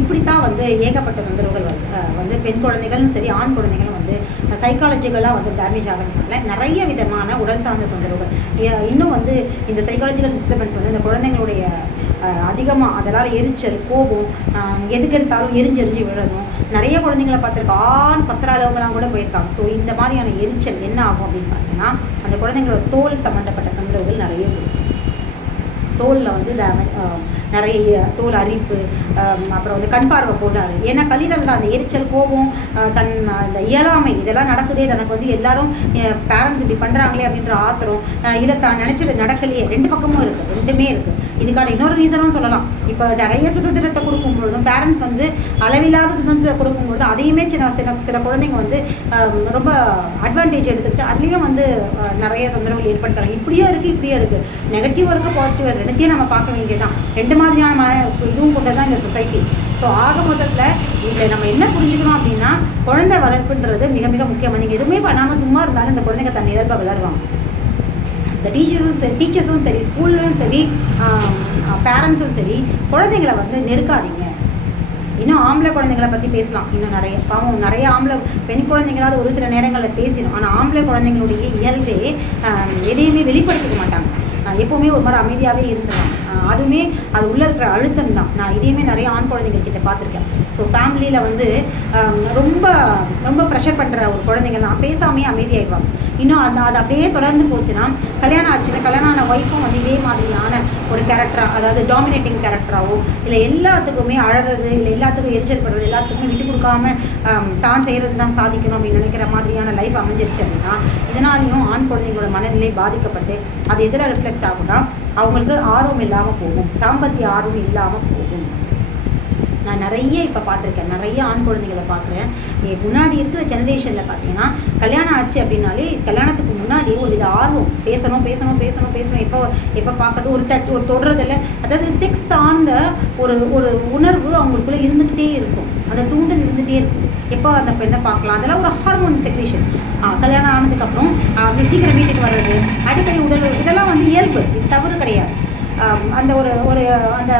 இப்படி தான் வந்து ஏகப்பட்ட தொந்தரவுகள் வந்து பெண் குழந்தைகளும் சரி ஆண் குழந்தைகளும் வந்து சைக்காலஜிக்கலாக வந்து டேமேஜ் ஆகிறதுனால நிறைய விதமான உடல் சார்ந்த தொந்தரவுகள். இன்னும் வந்து இந்த சைக்காலஜிக்கல் டிஸ்டர்பன்ஸ் வந்து இந்த குழந்தைங்களுடைய அதிகமாக அதனால் எரிச்சல், கோபம், எதுக்கெடுத்தாலும் எரிஞ்செறிஞ்சு விழணும். நிறைய குழந்தைங்களை பார்த்துருக்கோம், ஆண் பத்திராளவங்களாம் கூட போயிருக்காங்க. ஸோ இந்த மாதிரியான எரிச்சல் என்ன ஆகும் அப்படின்னு பார்த்தீங்கன்னா அந்த குழந்தைங்களோட தோல் சம்மந்தப்பட்ட தொந்தரவுகள் நிறைய இருக்கும். தோலில் வந்து நிறைய தோல் அரிப்பு, அப்புறம் வந்து கண் பார்வை போடாது. ஏன்னா கல்லீரலில் அந்த எரிச்சல், கோபம், அந்த இயலாமை இதெல்லாம் நடக்குதே, தனக்கு வந்து எல்லாரும் பேரண்ட்ஸ் இப்படி பண்ணுறாங்களே அப்படின்ற ஆத்திரம், இல்லை தான் நினச்சது நடக்கலையே, ரெண்டு பக்கமும் இருக்குது, ரெண்டுமே இருக்குது. இதுக்கான இன்னொரு ரீசனும் சொல்லலாம். இப்போ நிறைய சுதந்திரத்தை கொடுக்கும்பொழுதும் பேரண்ட்ஸ் வந்து அளவில்லாத சுதந்திரத்தை கொடுக்கும்பொழுது அதையுமே சில குழந்தைங்க வந்து ரொம்ப அட்வான்டேஜ் எடுத்துக்கிட்டு அதுலேயும் வந்து நிறைய தொந்தரவுகள் ஏற்படுத்துறாங்க. இப்படியும் இருக்குது, இப்படியும் இருக்குது, நெகட்டிவாக இருக்குது, பாசிட்டிவாக ரெண்டுத்தையும் நம்ம பார்க்க வேண்டியதுதான். ரெண்டு மாதிரியான இதுவும் கொண்டு தான் இந்த சொசைட்டி. ஸோ ஆக மொத்தத்தில் இதில் நம்ம என்ன புரிஞ்சுக்கணும் அப்படின்னா குழந்தை வளர்ப்புன்றது மிக மிக முக்கியமாக. நீங்கள் எதுவுமே பண்ணாமல் சும்மா இருந்தாலும் இந்த குழந்தைங்க தன் இயல்பாக வளருவாங்க. இந்த டீச்சர்ஸும் சரி, ஸ்கூல்லையும் சரி, பேரண்ட்ஸும் சரி, குழந்தைங்களை வந்து நெருக்காதீங்க. இன்னும் ஆம்பளை குழந்தைங்களை பற்றி பேசலாம், இன்னும் நிறைய பாவம் நிறைய ஆம்பளை பெண் குழந்தைங்களாவது ஒரு சில நேரங்களில் பேசினோம். ஆனால் ஆம்பளை குழந்தைங்களுடைய இயல்பே எதையுமே வெளிப்படுத்திக்க மாட்டாங்க. எப்போவுமே ஒரு மாதிரி அமைதியாகவே இருந்துருவாங்க. அதுவுமே அது உள்ளே இருக்கிற அழுத்தம் தான். நான் இதையுமே நிறைய ஆண் குழந்தைங்கள்கிட்ட பார்த்துருக்கேன். ஸோ ஃபேமிலியில் வந்து ரொம்ப ரொம்ப ப்ரெஷர் பண்ணுற ஒரு குழந்தைங்கள்லாம் பேசாமே அமைதியாகிடுவாங்க. இன்னும் அது அப்படியே தொடர்ந்து போச்சுன்னா கல்யாணம் ஆச்சுன்னா கல்யாணம் ஆன ஒய்ஃபும் வந்து இதே மாதிரியான ஒரு கேரக்டராக, அதாவது டாமினேட்டிங் கேரக்டராகவோ, இல்லை எல்லாத்துக்குமே அழறது, இல்லை எல்லாத்துக்கும் எரிச்சல் படுறது, எல்லாத்துக்குமே விட்டு கொடுக்காம தான் செய்கிறது தான் சாதிக்கணும் அப்படின்னு நினைக்கிற மாதிரியான லைஃப் அமைஞ்சிருச்சு அப்படின்னா இதனாலையும் ஆண் குழந்தைங்களோட மனநிலை பாதிக்கப்பட்டு அது எதில் ரிஃப்ளெக்ட் ஆகும்னா அவங்களுக்கு ஆர்வம் இல்லாமல் போகும், தாம்பத்திய ஆர்வம் இல்லாமல் போகும். நான் நிறைய இப்போ பார்த்துருக்கேன், நிறைய ஆண் குழந்தைகளை பார்க்குறேன். முன்னாடி இருக்கிற ஜெனரேஷனில் பார்த்தீங்கன்னா கல்யாணம் ஆச்சு அப்படின்னாலே கல்யாணத்துக்கு முன்னாடி ஒரு வித ஆர்வம், பேசணும் பேசணும் பேசணும் பேசணும், எப்போ பார்க்கறது, ஒரு டச், ஒரு தொடுறதில்ல, அதாவது செக்ஸ் சார்ந்த ஒரு ஒரு உணர்வு அவங்களுக்குள்ளே இருந்துக்கிட்டே இருக்கும், அந்த தூண்டல் இருந்துகிட்டே இருக்கும். எப்போ அந்த பெண்ணை பார்க்கலாம், அதெல்லாம் ஒரு ஹார்மோன் செக்ரேஷன். கல்யாணம் ஆனதுக்கப்புறம் சீக்கிரம் வீட்டுக்கு வர்றது, அடிக்கடி உடல், இதெல்லாம் வந்து இயல்பு, இது தவறு கிடையாது. அந்த ஒரு அந்த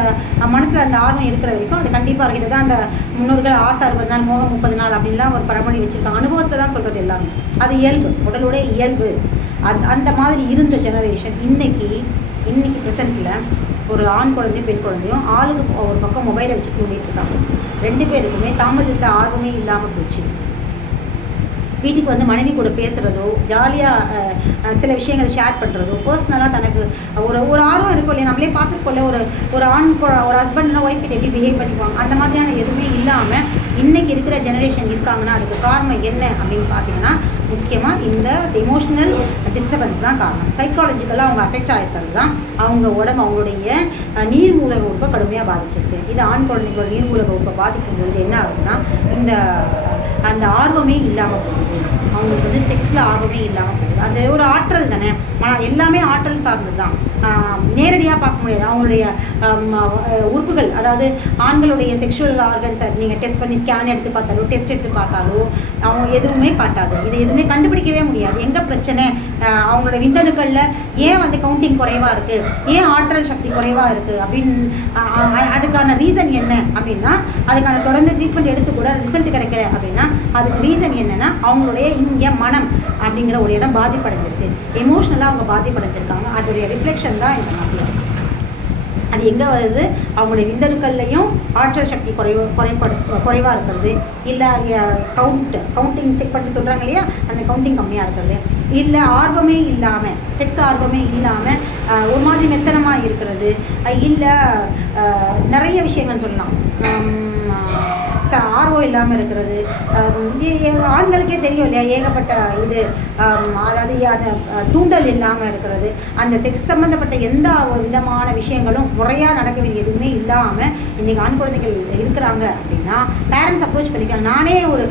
மனசில் அந்த ஆர்வம் இருக்கிற வரைக்கும் அது கண்டிப்பாக இருக்குது. இதுதான் அந்த முன்னோர்கள் ஆசை 60 நாள் மோகம் 30 நாள் அப்படின்லாம் ஒரு பழமொழி வச்சுருக்காங்க. அனுபவத்தை தான் சொல்கிறது எல்லாமே. அது இயல்பு, உடலுடைய இயல்பு. அந்த மாதிரி இருந்த ஜெனரேஷன் இன்னைக்கு ப்ரெசென்ட்டில் ஒரு ஆண் குழந்தையும் பெண் குழந்தையும் ஆளுக்கு ஒரு பக்கம் மொபைலை வச்சு தூண்டிகிட்டு இருக்காங்க. ரெண்டு பேருக்குமே தாமதத்தை ஆர்வமே இல்லாமல் போச்சு. வீட்டுக்கு வந்து மனைவி கூட பேசுகிறதோ, ஜாலியாக சில விஷயங்கள் ஷேர் பண்ணுறதோ, பர்சனலாக தனக்கு ஒரு ஆர்வம் இருக்கும் இல்லையா, நம்மளே பார்த்துக்கொள்ள ஒரு ஆண் ஒரு ஹஸ்பண்ட்னா ஒய்ஃப் கிட்ட எப்படி பிஹேவ் பண்ணிக்குவாங்க, அந்த மாதிரியான எதுவுமே இல்லாமல் இன்றைக்கி இருக்கிற ஜெனரேஷன் இருக்காங்கன்னா அதுக்கு காரணம் என்ன அப்படின்னு பார்த்தீங்கன்னா முக்கியமாக இந்த எமோஷ்னல் டிஸ்டர்பன்ஸ் தான் காரணம். சைக்காலஜிக்கலாக அவங்க அஃபெக்ட் ஆகிருக்கிறது தான் அவங்க உடம்பு, அவங்களுடைய நீர்மூலக உறுப்பை கடுமையாக பாதிச்சிருக்கு. இது ஆண் குழந்தைங்களோட நீர்மூலக உறுப்பை பாதிக்கும் பொழுது என்ன ஆகுதுன்னா அந்த ஆர்வமே இல்லாமல் போகுது. அவங்களுக்கு வந்து செக்ஸில் ஆர்வமே இல்லாமல் போகுது. அது ஒரு ஆற்றல் தானே, எல்லாமே ஆற்றல் சார்ந்தது தான். நேரடியாக பார்க்க முடியாது அவங்களுடைய உறுப்புகள், அதாவது ஆண்களுடைய செக்ஷுவல் ஆர்கன்ஸை நீங்கள் டெஸ்ட் பண்ணி ஸ்கேன் எடுத்து பார்த்தாலோ, டெஸ்ட் எடுத்து பார்த்தாலோ அவங்க எதுவுமே காட்டாது. இது எதுவுமே கண்டுபிடிக்கவே முடியாது. எங்கே பிரச்சனை, அவங்களோட விந்தணுக்களில் ஏன் வந்து கவுண்டிங் குறைவாக இருக்குது, ஏன் ஆற்றல் சக்தி குறைவாக இருக்குது அப்படின்னு அதுக்கான ரீசன் என்ன அப்படின்னா, அதுக்கான தொடர்ந்து ட்ரீட்மெண்ட் எடுத்து கூட ரிசல்ட் கிடைக்கல அப்படின்னா அதுக்கு ரீசன் என்னென்னா அவங்களுடைய இங்கே மனம் அப்படிங்கிற ஒரு இடம் பாதிப்படைஞ்சிருக்கு. எமோஷ்னலாக அவங்க பாதிப்படைஞ்சிருக்காங்க. அதோடைய ரிஃப்ளெக்ஷன் தான் இந்த மாதிரி. அது எங்கே வருது, அவங்களுடைய விந்தணுக்கள்லையும் ஆற்றல் சக்தி குறைவாக இருக்கிறது, இல்லை கவுண்டிங் செக் பண்ணி சொல்கிறாங்க இல்லையா, அந்த கவுண்டிங் கம்மியாக இருக்கிறது, இல்லை ஆர்வமே இல்லாமல், செக்ஸ் ஆர்வமே இல்லாமல் ஒரு மாதிரி மெத்தனமாக இருக்கிறது, இல்லை நிறைய விஷயங்கள் சொல்லலாம். ஆர்வம் இல்லாமல் இருக்கிறது. ஆண்களுக்கே தெரியும் இல்லையா, ஏகப்பட்ட இது, அதாவது அந்த தூண்டல் இல்லாமல் இருக்கிறது. அந்த செக்ஸ் சம்மந்தப்பட்ட எந்த ஒரு விதமான விஷயங்களும் முறையாக நடக்க வேண்டிய எதுவுமே இல்லாமல் இன்றைக்கி ஆண் குழந்தைகள் இருக்கிறாங்க அப்படின்னா பேரண்ட்ஸ் அப்ரோச் பண்ணிக்கலாம். நானே ஒரு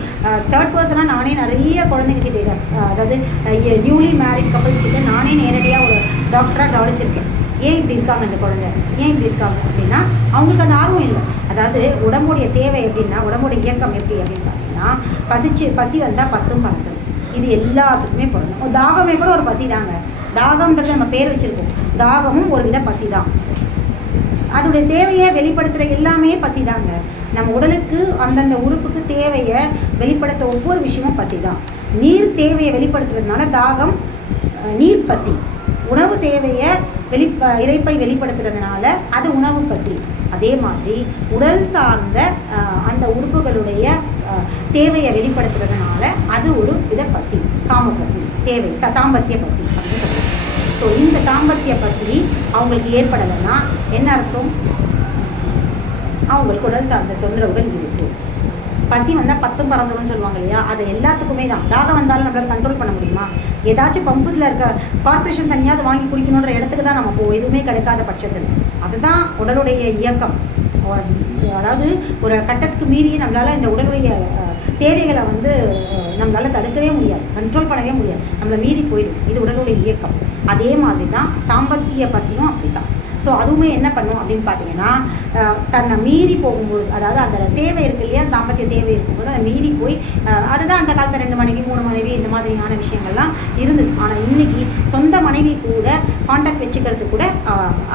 தேர்ட் பர்சனாக நானே நிறைய குழந்தைங்க கிட்டே, அதாவது நியூலி மேரிட் கப்பல்ஸ் கிட்டே நானே நேரடியாக ஒரு டாக்டராக கவனிச்சிருக்கேன். ஏன் இப்படி இருக்காங்க இந்த குழந்தை, ஏன் இப்படி இருக்காங்க அப்படின்னா அவங்களுக்கு அந்த ஆர்வம் இல்லை. அதாவது உடம்புடைய தேவை எப்படின்னா, உடம்புடைய இயக்கம் எப்படி அப்படின்னு பார்த்தீங்கன்னா, பசி வந்தால் 10 12 இது எல்லாத்துக்குமே பொருந்தும். தாகமே கூட ஒரு பசி தாங்க. தாகம்ன்றது நம்ம பேர் வச்சுருக்கோம், தாகமும் ஒரு வித பசி தான். அதோடைய தேவையை வெளிப்படுத்துகிற எல்லாமே பசி தாங்க. நம்ம உடலுக்கு அந்தந்த உறுப்புக்கு தேவையை வெளிப்படுத்த ஒவ்வொரு விஷயமும் பசி தான். நீர் தேவையை வெளிப்படுத்துறதுனால தாகம், நீர் பசி. உணவு தேவையை இறைப்பை வெளிப்படுத்துறதுனால அது உணவு பசி. அதே மாதிரி உடல் சார்ந்த அந்த உறுப்புகளுடைய தேவையை வெளிப்படுத்துறதுனால அது ஒரு வித பசி, காம பசி, தேவை, தாம்பத்திய பசி அப்படின்னு சொல்லுவாங்க. ஸோ இந்த தாம்பத்திய பசி அவங்களுக்கு ஏற்படலைன்னா என்ன அர்த்தம்? அவங்களுக்கு உடல் சார்ந்த தொந்தரவுகள் இருக்கு. பசி வந்தால் பத்தும் பறந்துடும் சொல்லுவாங்க இல்லையா, அது எல்லாத்துக்குமே தான். தாகம் வந்தாலும் நம்மளால் கண்ட்ரோல் பண்ண முடியுமா? ஏதாச்சும் பம்புல இருக்க கார்பரேஷன் தனியாக வாங்கி குடிக்கணுன்ற இடத்துக்கு தான் நம்ம போவோம், எதுவுமே கிடைக்காத பட்சத்தில். அதுதான் உடலுடைய இயக்கம். அதாவது ஒரு கட்டத்துக்கு மீறி நம்மளால் இந்த உடலுடைய தேவைகளை நம்மளால் தடுக்கவே முடியாது, கண்ட்ரோல் பண்ணவே முடியாது, நம்மளை மீறி போயிடும். இது உடலுடைய இயக்கம். அதே மாதிரி தான் தாம்பத்திய பசியும் அப்படி தான். ஸோ அதுவுமே என்ன பண்ணும் அப்படின்னு பார்த்தீங்கன்னா, தன்னை மீறி போகும்போது, அதாவது அந்த தேவை இருக்கு இல்லையா, தாம்பத்திய தேவை இருக்கும்போது அதை மீறி போய், அதுதான் அந்த காலத்தில் 2 மனைவி 3 மனைவி இந்த மாதிரியான விஷயங்கள்லாம் இருந்தது. ஆனால் இன்னைக்கு சொந்த மனைவி கூட கான்டாக்ட் வச்சுக்கிறது கூட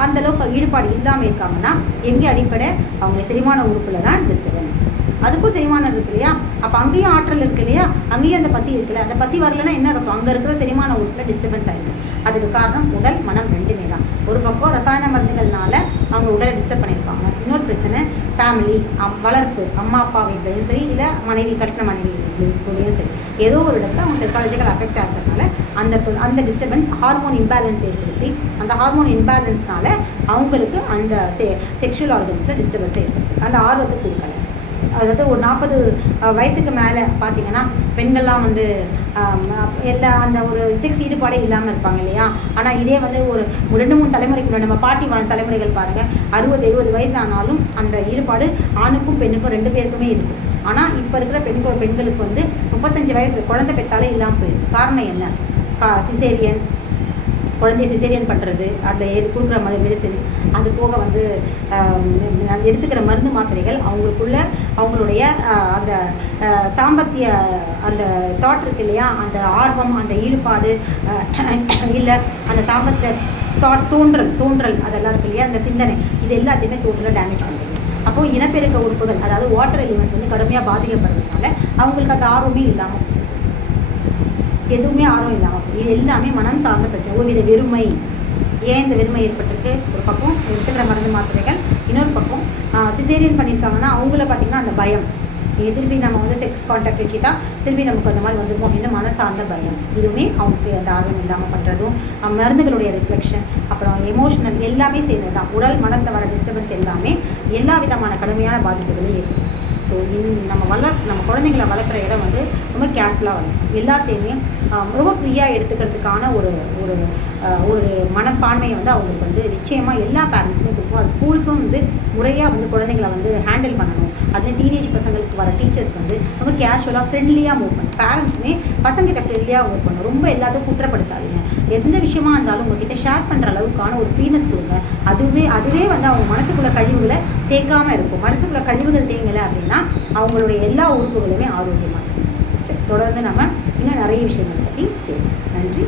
அந்தளவுக்கு ஈடுபாடு இல்லாமல் இருக்காங்கன்னா எங்கே அடிப்படை? அவங்க செரிமான உறுப்பில் தான் டிஸ்டர்பன்ஸ். அதுக்கும் செரிமானம் இருக்கு இல்லையா, அப்போ அங்கேயும் ஆற்றல் இருக்கு இல்லையா, அங்கேயும் அந்த பசி இருக்குல்ல. அந்த பசி வரலன்னா என்ன இருக்கும்? அங்கே இருக்கிற செரிமான உறுப்பில் டிஸ்டர்பன்ஸ் ஆகிருக்கு. அதுக்கு காரணம் உடல், மனம் ரெண்டுமே தான். ஒரு பக்கம் ரசாயன மருந்துகள்னால அவங்க உடலை டிஸ்டர்ப் பண்ணியிருப்பாங்க. இன்னொரு பிரச்சனை ஃபேமிலி, வளர்ப்பு, அம்மா அப்பா வீட்லையும் சரி, இல்லை மனைவி, கட்டின மனைவி வீட்லையும் சரி, ஏதோ ஒரு இடத்துல அவங்க சைக்காலஜிக்கல் அஃபெக்ட் ஆகிறதுனால அந்த டிஸ்டர்பன்ஸ் ஹார்மோன் இம்பேலன்ஸ் ஏற்படுத்தி, அந்த ஹார்மோன் இம்பேலன்ஸ்னால அவங்களுக்கு அந்த செக்ஷுவல் ஆர்கன்ஸில் டிஸ்டர்பன்ஸ் ஏற்படுத்தி அந்த ஆர்வத்தை கொடுக்கல. அதாவது ஒரு 40 வயசுக்கு மேலே பார்த்தீங்கன்னா பெண்கள்லாம் எல்லா அந்த ஒரு செக்ஸ் ஈடுபாடே இல்லாமல் இருப்பாங்க இல்லையா. ஆனால் இதே ஒரு 2-3 தலைமுறைக்கு நம்ம பாட்டி தலைமுறைகள் பாருங்கள், 60-70 வயசு ஆனாலும் அந்த ஈடுபாடு ஆணுக்கும் பெண்ணுக்கும் 2 பேருக்குமே இருக்குது. ஆனால் இப்போ இருக்கிற பெண்களுக்கு 35 வயசு குழந்தை பெற்றாலே இல்லாமல் போயிருக்கு. காரணம் என்ன? சிசேரியன், குழந்தைய சிசேரியன் பண்ணுறது, அந்த கொடுக்குற மெடிசன்ஸ், அது போக எடுத்துக்கிற மருந்து மாத்திரைகள், அவங்களுடைய அந்த தாம்பத்திய அந்த தாட் இருக்கு இல்லையா, அந்த ஆர்வம், அந்த ஈடுபாடு, இல்லை அந்த தாம்பத்திய தோன்றல் அதெல்லாம் இருக்கு இல்லையா, அந்த சிந்தனை, இது எல்லாத்தையுமே டோட்டலாக டேமேஜ் பண்ணுறது. அப்போது இனப்பெருக்க உறுப்புகள், அதாவது வாட்டர் எலிமெண்ட்ஸ் கடுமையாக பாதிக்கப்படுறதுனால அவங்களுக்கு அந்த ஆர்வமே இல்லாமல், எதுவுமே ஆர்வம் இல்லாமல், இது எல்லாமே மனம் சார்ந்த பிரச்சனை. ஒருவித வெறுமை. ஏன் இந்த வெறுமை ஏற்பட்டிருக்கு? ஒரு பக்கம் எடுத்துக்கிற மருந்து மாத்திரைகள், இன்னொரு பக்கம் சிசேரியன் பண்ணியிருக்காங்கன்னா அவங்கள பார்த்திங்கன்னா அந்த பயம், திருப்பி நம்ம செக்ஸ் கான்டாக்ட் வச்சுட்டா திருப்பி நமக்கு அந்த மாதிரி வந்துருக்கும் அப்படின்னு மனசார்ந்த பயம். இதுவுமே அவங்களுக்கு அந்த ஆர்வம் இல்லாமல் பண்ணுறதும், மருந்துகளுடைய ரிஃப்ளெக்ஷன், அப்புறம் எமோஷனல், எல்லாமே சேர்ந்தது தான். உடல் மனத்தில் வர டிஸ்டர்பன்ஸ் எல்லாமே எல்லா விதமான கடுமையான பாதிப்புகளும் இருக்குது. ஸோ நம்ம குழந்தைங்களை வளர்க்குற இடம் ரொம்ப கேர்ஃபுல்லாக வளர்க்கணும். எல்லாத்தையுமே ரொம்ப ஃப்ரீயாக எடுத்துக்கிறதுக்கான ஒரு மனப்பான்மையை அவங்களுக்கு நிச்சயமாக எல்லா பேரண்ட்ஸுமே கொடுக்கும். அது ஸ்கூல்ஸும் முறையாக குழந்தைங்களை ஹேண்டில் பண்ணணும். அது டீனேஜ் பசங்களுக்கு வர டீச்சர்ஸ் ரொம்ப கேஷுவலாக ஃப்ரெண்ட்லியாக மூவ் பண்ணணும். பேரண்ட்ஸுமே பசங்கிட்ட ஃப்ரெண்ட்லியாக மூவ் பண்ணணும். ரொம்ப எல்லாத்தையும் குற்றப்படுத்தாதீங்க. எந்த விஷயமா இருந்தாலும் உங்ககிட்ட ஷேர் பண்ணுற அளவுக்கான ஒரு ஃப்ரீனஸ் கொடுங்க. அதுவே அவங்க மனசுக்குள்ள கழிவுகளை தேங்காமல் இருக்கும். மனசுக்குள்ள கழிவுகள் தேங்கலை அப்படின்னா அவங்களுடைய எல்லா உறுப்புகளுமே ஆரோக்கியமாக இருக்கும். சரி, தொடர்ந்து நம்ம இன்னும் நிறைய விஷயங்களை பற்றி பேசணும். நன்றி.